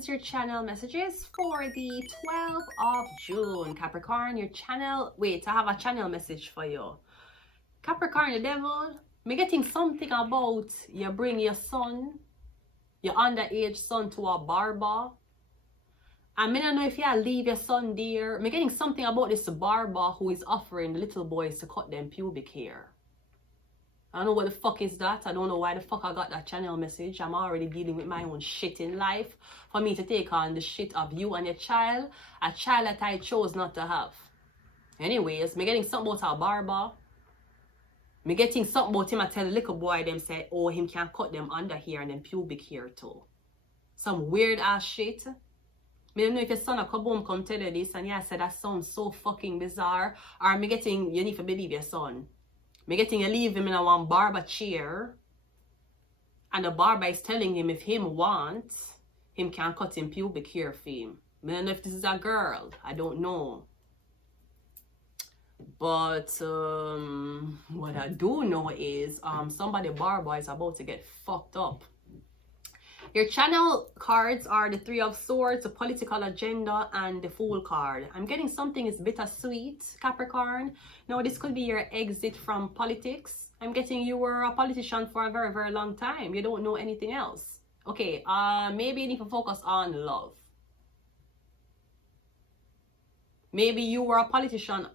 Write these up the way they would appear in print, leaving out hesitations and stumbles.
is your channel messages for the 12th of June. Capricorn, your channel... Wait, I have a channel message for you. Capricorn, the devil, me getting something about you bring your son, your underage son, to a barber. And I don't know if you leave your son there. Me getting something about this barber who is offering the little boys to cut them pubic hair. I don't know what the fuck is that. I don't know why the fuck I got that channel message. I'm already dealing with my own shit in life. For me to take on the shit of you and your child. A child that I chose not to have. Anyways, me getting something about a barber. Me getting something about him. I tell the little boy them say, oh, him can cut them under hair and then pubic hair too. Some weird ass shit. Me don't know if your son will come home come tell you this and yeah, I said that sounds so fucking bizarre. Or me getting, you need to believe your son. Me getting you leave him in a one barber chair. And the barber is telling him if him wants, him can cut him pubic hair for him. I don't know if this is a girl. I don't know. But what I do know is somebody barber is about to get fucked up. Your channel cards are the Three of Swords, the political agenda, and the Fool card. I'm getting something is bittersweet, Capricorn. Now, this could be your exit from politics. I'm getting you were a politician for a very, very long time. You don't know anything else. Okay, maybe you need to focus on love. Maybe you were a politician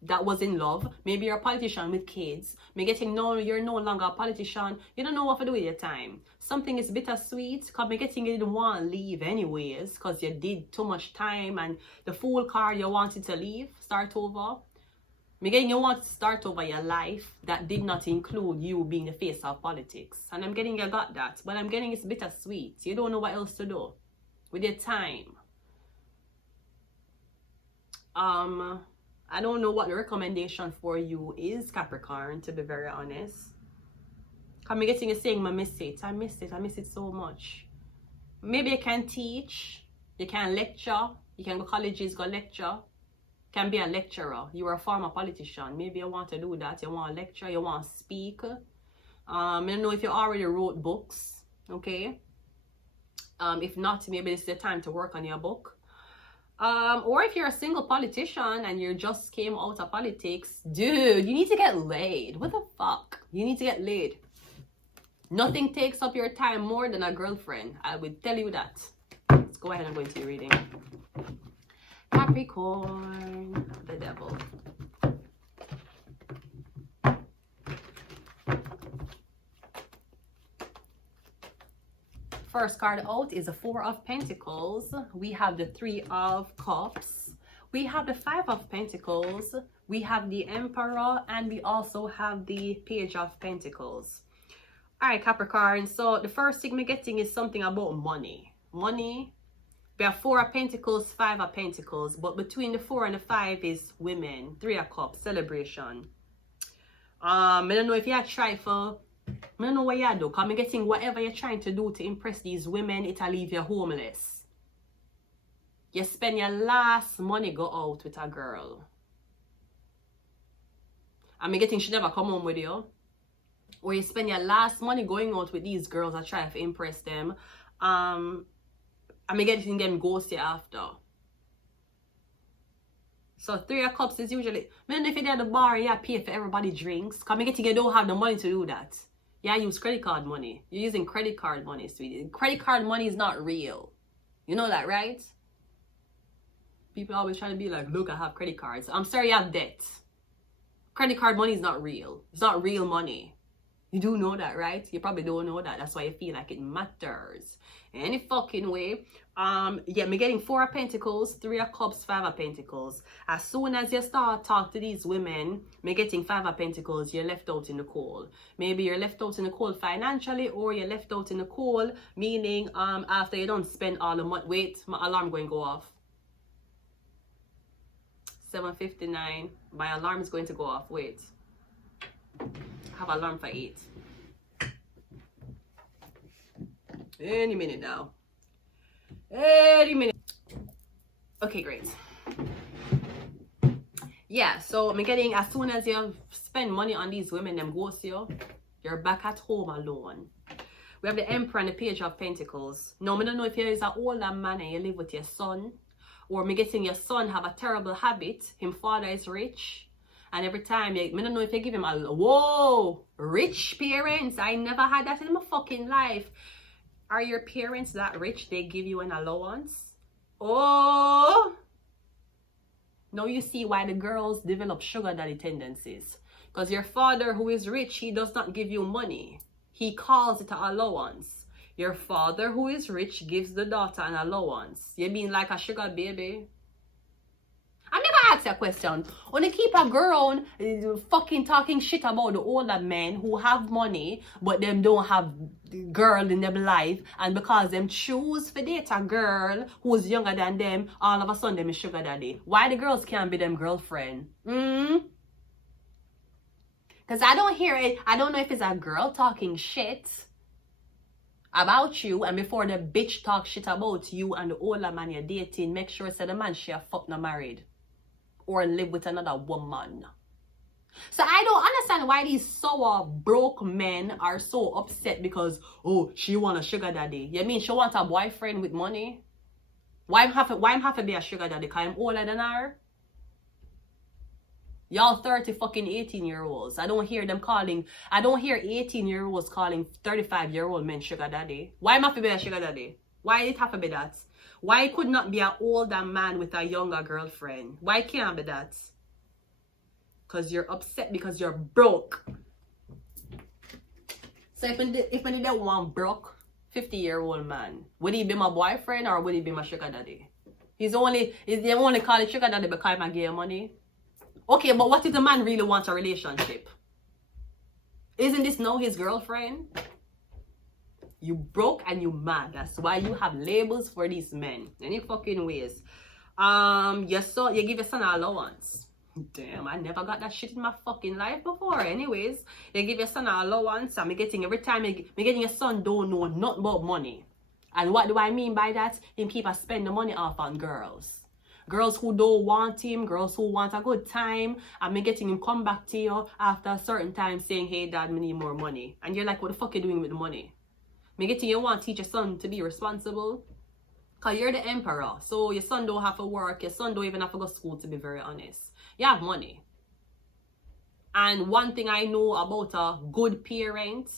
that was in love. Maybe you're a politician with kids. Me getting no, you're no longer a politician. You don't know what to do with your time. Something is bittersweet because me getting you didn't want to leave anyways because you did too much time, and the Fool card you wanted to leave, start over. Me getting you want to start over your life that did not include you being the face of politics. And I'm getting you got that, but I'm getting it's bittersweet. You don't know what else to do with your time. I don't know what the recommendation for you is, Capricorn, to be very honest. I'm getting you saying, I miss it. I miss it. I miss it so much. Maybe you can teach. You can lecture. You can go colleges, go lecture. Can be a lecturer. You are a former politician. Maybe you want to do that. You want to lecture. You want to speak. I don't know if you already wrote books. Okay. If not, maybe this is the time to work on your book. Or if you're a single politician and you just came out of politics, dude, you need to get laid. What the fuck? You need to get laid. Nothing takes up your time more than a girlfriend. I would tell you that. Let's go ahead and go into your reading. Capricorn, the devil. First card out is the Four of Pentacles. We have the Three of Cups. We have the Five of Pentacles. We have the Emperor. And we also have the Page of Pentacles. Alright, Capricorn. So the first thing we're getting is something about money. Money. We have Four of Pentacles, Five of Pentacles. But between the 4 and the 5 is women. 3 of Cups. Celebration. I don't know if you have tried for... I don't know what you do, because I'm getting whatever you're trying to do to impress these women, it'll leave you homeless. You spend your last money go out with a girl. I'm getting she never come home with you. Or you spend your last money going out with these girls and try to impress them. I'm getting them ghost you after. So 3 of Cups is usually... I don't know if you're at the bar, you pay for everybody drinks. Because I'm getting you don't have the money to do that. Yeah, use credit card money. You're using credit card money, sweetie. Credit card money is not real. You know that, right? People always try to be like, look, I have credit cards. I'm sorry, you have debt. Credit card money is not real. It's not real money. You do know that, right? You probably don't know that. That's why you feel like it matters. Any fucking way. Yeah, me getting 4 of Pentacles, 3 of Cups, 5 of Pentacles. As soon as you start talk to these women, me getting 5 of Pentacles, you're left out in the cold. Maybe you're left out in the cold financially, or you're left out in the cold, meaning after you don't spend all the money. Wait, my alarm going to go off. 7:59. My alarm is going to go off. Wait. I have alarm for 8. Any minute now. Any minute. Okay, great. Yeah, so I'm getting, as soon as you spend money on these women, them ghost you, you're back at home alone. We have the Emperor and the Page of Pentacles. Now, I don't know if you're an older man and you live with your son, or me getting your son have a terrible habit. Him father is rich, and every time, I don't know if you give him a, whoa, rich parents. I never had that in my fucking life. Are your parents that rich? They give you an allowance? Oh, now you see why the girls develop sugar daddy tendencies. Because your father who is rich, he does not give you money. He calls it an allowance. Your father who is rich gives the daughter an allowance. You mean like a sugar baby? I'm never ask you a question. When you keep a girl fucking talking shit about the older men who have money, but them don't have girl in their life, and because them choose to date a girl who's younger than them, all of a sudden them is sugar daddy. Why the girls can't be them girlfriend? Because I don't hear it. I don't know if it's a girl talking shit about you, and before the bitch talk shit about you and the older man you're dating, make sure say the man she a fuck not married or live with another woman. So I don't understand why these sour broke men are so upset because, oh, she want a sugar daddy. You mean she want a boyfriend with money? Why I'm have to be a sugar daddy? Because I'm older than her? Y'all 30 fucking 18-year-olds. I don't hear 18-year-olds calling 35-year-old men sugar daddy. Why am I have to be a sugar daddy? Why it have to be that? Why it could not be an older man with a younger girlfriend? Why can't be that? Because you're upset because you're broke. So if I did that one broke 50-year-old man, would he be my boyfriend or would he be my sugar daddy? They only call it sugar daddy because I give money. Okay, but what if the man really wants a relationship? Isn't this now his girlfriend? You broke and you mad. That's why you have labels for these men. Any fucking ways. You give your son an allowance. Damn, I never got that shit in my fucking life before. Anyways, you give your son an allowance. And every time me getting your son don't know nothing about money. And what do I mean by that? Him keep spend the money off on girls. Girls who don't want him, girls who want a good time, and me getting him come back to you after a certain time saying, hey dad, me need more money. And you're like, what the fuck you doing with the money? Me getting you want to teach your son to be responsible. Because you're the emperor. So your son don't have to work. Your son don't even have to go to school, to be very honest. You have money. And one thing I know about a good parent,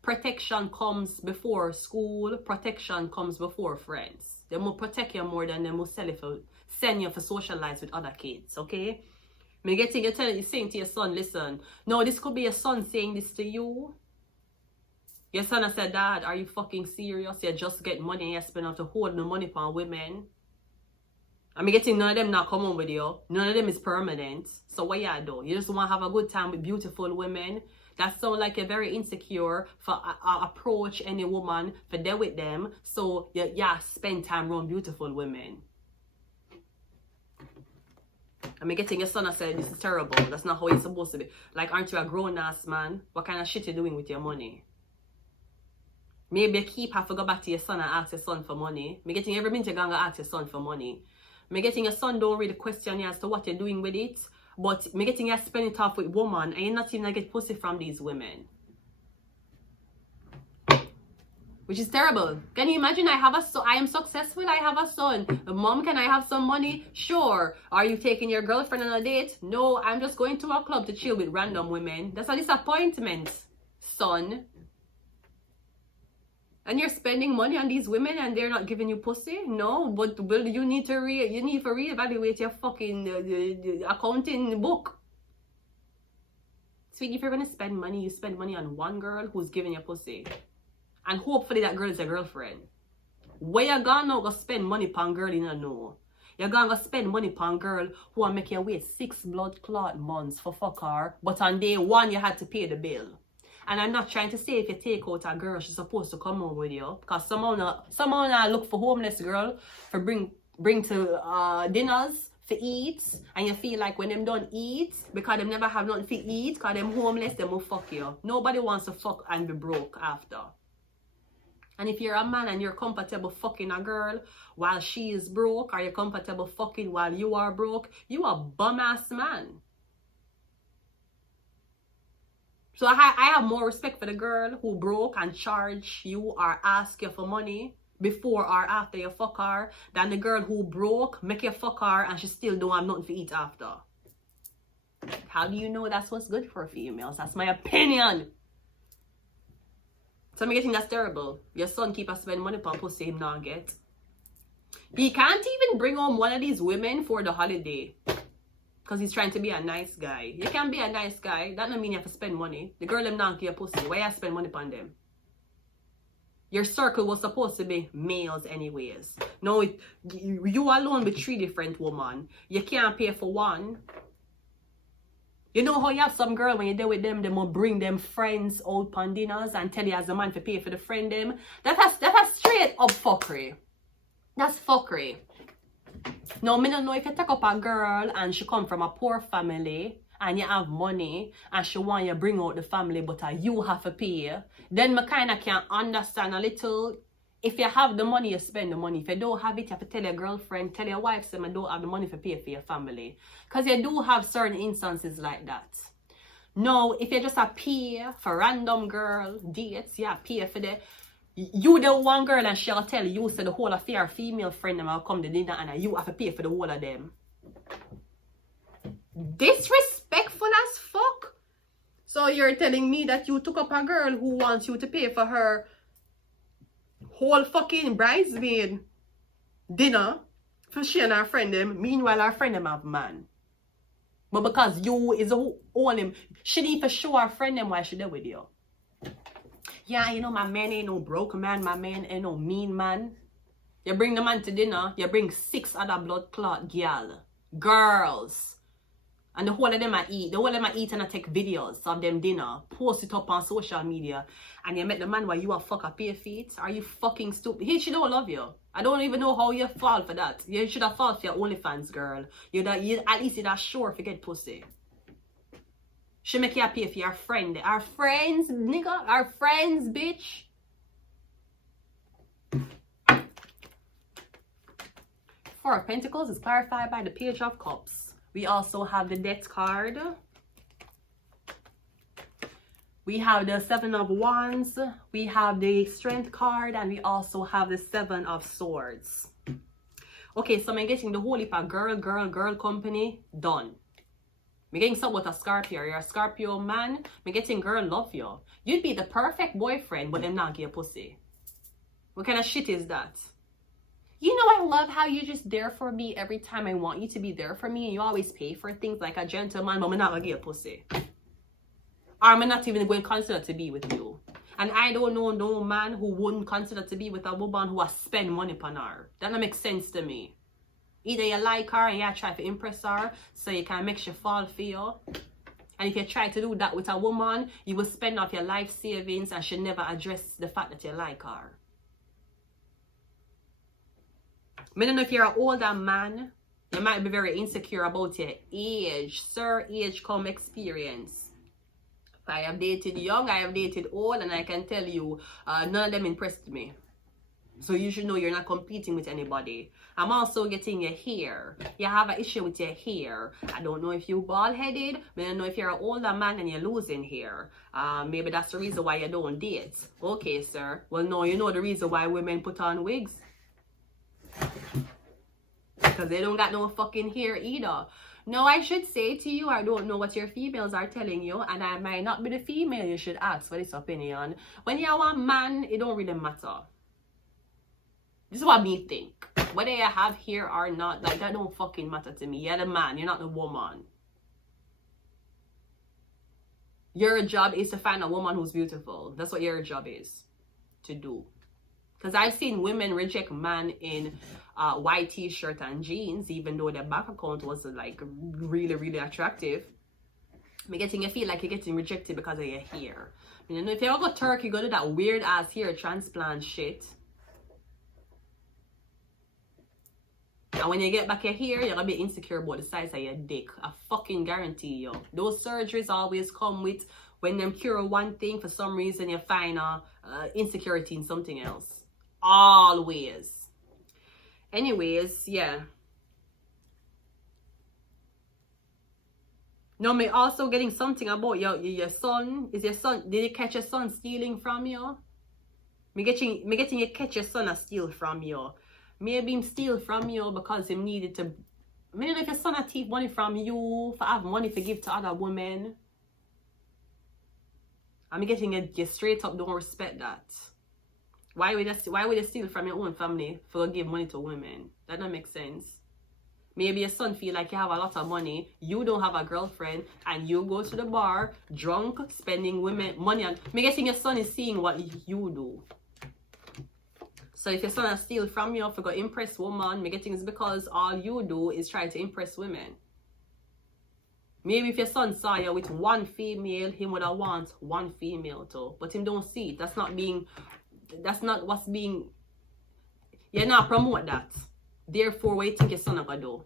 protection comes before school. Protection comes before friends. They will protect you more than they will send you for socialize with other kids, okay? Me getting you saying to your son, listen, no, this could be your son saying this to you. Your son has said, dad, are you fucking serious? You just get money and you spend out to hold the money for women. I'm getting none of them not come on with you. None of them is permanent. So what you do? You just want to have a good time with beautiful women. That sounds like you're very insecure for approach any woman for deal with them. So yeah, spend time around beautiful women. I'm getting your son, I said, this is terrible. That's not how it's supposed to be. Like, aren't you a grown-ass man? What kind of shit you doing with your money? Maybe you have to go back to your son and ask your son for money. Me getting every minute you're going to ask your son for money. Me getting your son don't really question you as to what you're doing with it. But me getting you spend it off with woman and you're not even going to get pussy from these women. Which is terrible. Can you imagine I am successful, I have a son. Mom, can I have some money? Sure. Are you taking your girlfriend on a date? No, I'm just going to a club to chill with random women. That's a disappointment, son. And you're spending money on these women and they're not giving you pussy? No, but well, you need to reevaluate your fucking accounting book. Sweetie, if you're going to spend money, you spend money on one girl who's giving you pussy. And hopefully that girl is your girlfriend. Where you gonna go spend money on girl you don't know? You're gonna go spend money on girl who will make you wait 6 blood clot months for fuck her. But on day 1 you had to pay the bill. And I'm not trying to say if you take out a girl, she's supposed to come home with you. Because someone look for homeless girl for bring to dinners for eat. And you feel like when them don't eat, because them never have nothing to eat, because them homeless, them will fuck you. Nobody wants to fuck and be broke after. And if you're a man and you're comfortable fucking a girl while she is broke, or you're comfortable fucking while you are broke, you a bum ass man. So I have more respect for the girl who broke and charge you or ask you for money before or after you fuck her than the girl who broke, make you fuck her, and she still don't have nothing to eat after. How do you know that's what's good for females? That's my opinion. So I'm getting that's terrible. Your son keep a spend money on pussy him not get. He can't even bring home one of these women for the holiday. Because he's trying to be a nice guy. You can be a nice guy. That don't mean you have to spend money. The girl them not give you pussy. Why you spend money on them? Your circle was supposed to be males anyways. No, you alone with 3 different women. You can't pay for one. You know how you have some girl when you're there with them, they will bring them friends out on dinners and tell you as a man to pay for the friend them. That's straight up fuckery. That's fuckery. Now, I don't know if you take up a girl and she come from a poor family and you have money and she want you to bring out the family but you have to pay, then I kind of can understand a little. If you have the money, you spend the money. If you don't have it, you have to tell your girlfriend, tell your wife, say, I don't have the money to pay for your family. Because you do have certain instances like that. Now, if you just a pay for random girl dates, you pay for the... You the one girl and she'll tell you, so the whole of your female friend will come to dinner and you have to pay for the whole of them. Disrespectful as fuck. So you're telling me that you took up a girl who wants you to pay for her whole fucking bridesmaid dinner for she and her friend them. Meanwhile, her friend them have man. But because you is own him, she need to show her friend them why she there with you. Yeah, you know, my man ain't no broke man. My man ain't no mean man. You bring the man to dinner, you bring 6 other blood clot girls. And the whole of them I eat. The whole of them I eat and I take videos of them dinner. Post it up on social media. And you met the man while you are fuck up your feet. Are you fucking stupid? She don't love you. I don't even know how you fall for that. You should have fall for your OnlyFans, girl. You at least you're that sure if you get pussy. She make you pay for your friend. Our friends, nigga. Our friends, bitch. Four of Pentacles is clarified by the Page of Cups. We also have the Death card. We have the 7 of Wands. We have the Strength card. And we also have the 7 of Swords. Okay, so I'm getting the whole heap of girl company done. I'm getting something with a Scorpio. You're a Scorpio man. I'm getting girl love you. You'd be the perfect boyfriend, but them not give pussy. What kind of shit is that? You know, I love how you're just there for me every time I want you to be there for me. And you always pay for things like a gentleman, but I'm not going to give a pussy. Or I'm not even going to consider to be with you. And I don't know no man who wouldn't consider to be with a woman who has spent money upon her. That don't make sense to me. Either you like her and you try to impress her so you can make she fall for you. And if you try to do that with a woman, you will spend off your life savings and she never address the fact that you like her. I don't know if you're an older man, you might be very insecure about your age. Sir, age come experience. I have dated young, I have dated old, and I can tell you, none of them impressed me. So you should know you're not competing with anybody. I'm also getting your hair. You have an issue with your hair. I don't know if you're bald-headed. I don't know if you're an older man and you're losing hair. Maybe that's the reason why you don't date. Okay, sir. Well, no, you know the reason why women put on wigs. Because they don't got no fucking hair either. No, I should say to you, I don't know what your females are telling you, and I might not be the female you should ask for this opinion. When you are a man, it don't really matter. This is what me think. Whether you have hair or not, like that don't fucking matter to me. You're the man, you're not the woman. Your job is to find a woman who's beautiful. That's what your job is to do. Because I've seen women reject man in white t-shirt and jeans, even though their bank account was like really attractive. I'm getting you feel like you're getting rejected because of your hair. You know, if you ever go to Turkey, go to that weird ass hair transplant shit. And when you get back your hair, you're gonna be insecure about the size of your dick. I fucking guarantee you. Those surgeries always come with, when them cure one thing, for some reason you find insecurity in something else. Always. Anyways, yeah. No, me also getting something about your son. Is your son, did you catch your son stealing from you? Me getting you catch your son a steal from you. Maybe him steal from you because him needed to. Maybe if your son a thief money from you for have money to give to other women. I'm getting you straight up don't respect that. Why would you steal from your own family for to give money to women? That don't make sense. Maybe your son feel like you have a lot of money, you don't have a girlfriend, and you go to the bar, drunk, spending money on. Me guessing your son is seeing what you do. So if your son has steal from you for go impress woman, me guessing it's because all you do is try to impress women. Maybe if your son saw you with one female, he would have want one female too. But him don't see it. That's not what's being. You're not promote that. Therefore, what you think your son gonna do?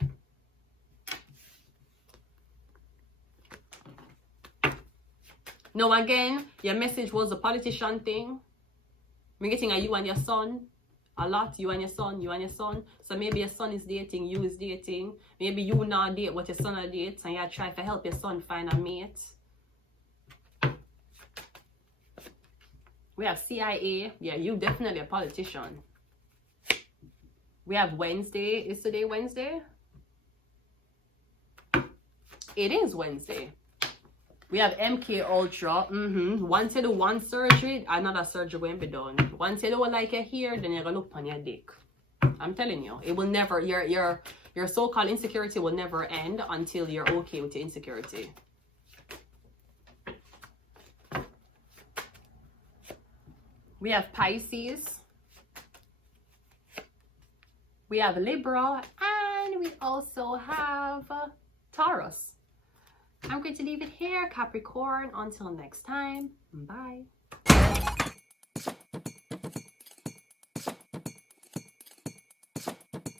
Now again, your message was a politician thing. I'm getting you and your son. A lot, you and your son. So maybe your son is dating, you is dating. Maybe you not date what your son dates, and you try to help your son find a mate. We have CIA. Yeah, you definitely a politician. We have Wednesday. Is today Wednesday? It is Wednesday. We have MK Ultra. Once you do one surgery, another surgery won't be done. Once you do like your hair, then you're gonna look on your dick. I'm telling you, it will never. Your so-called insecurity will never end until you're okay with your insecurity. We have Pisces. We have Libra, and we also have Taurus. I'm going to leave it here, Capricorn. Until next time, bye.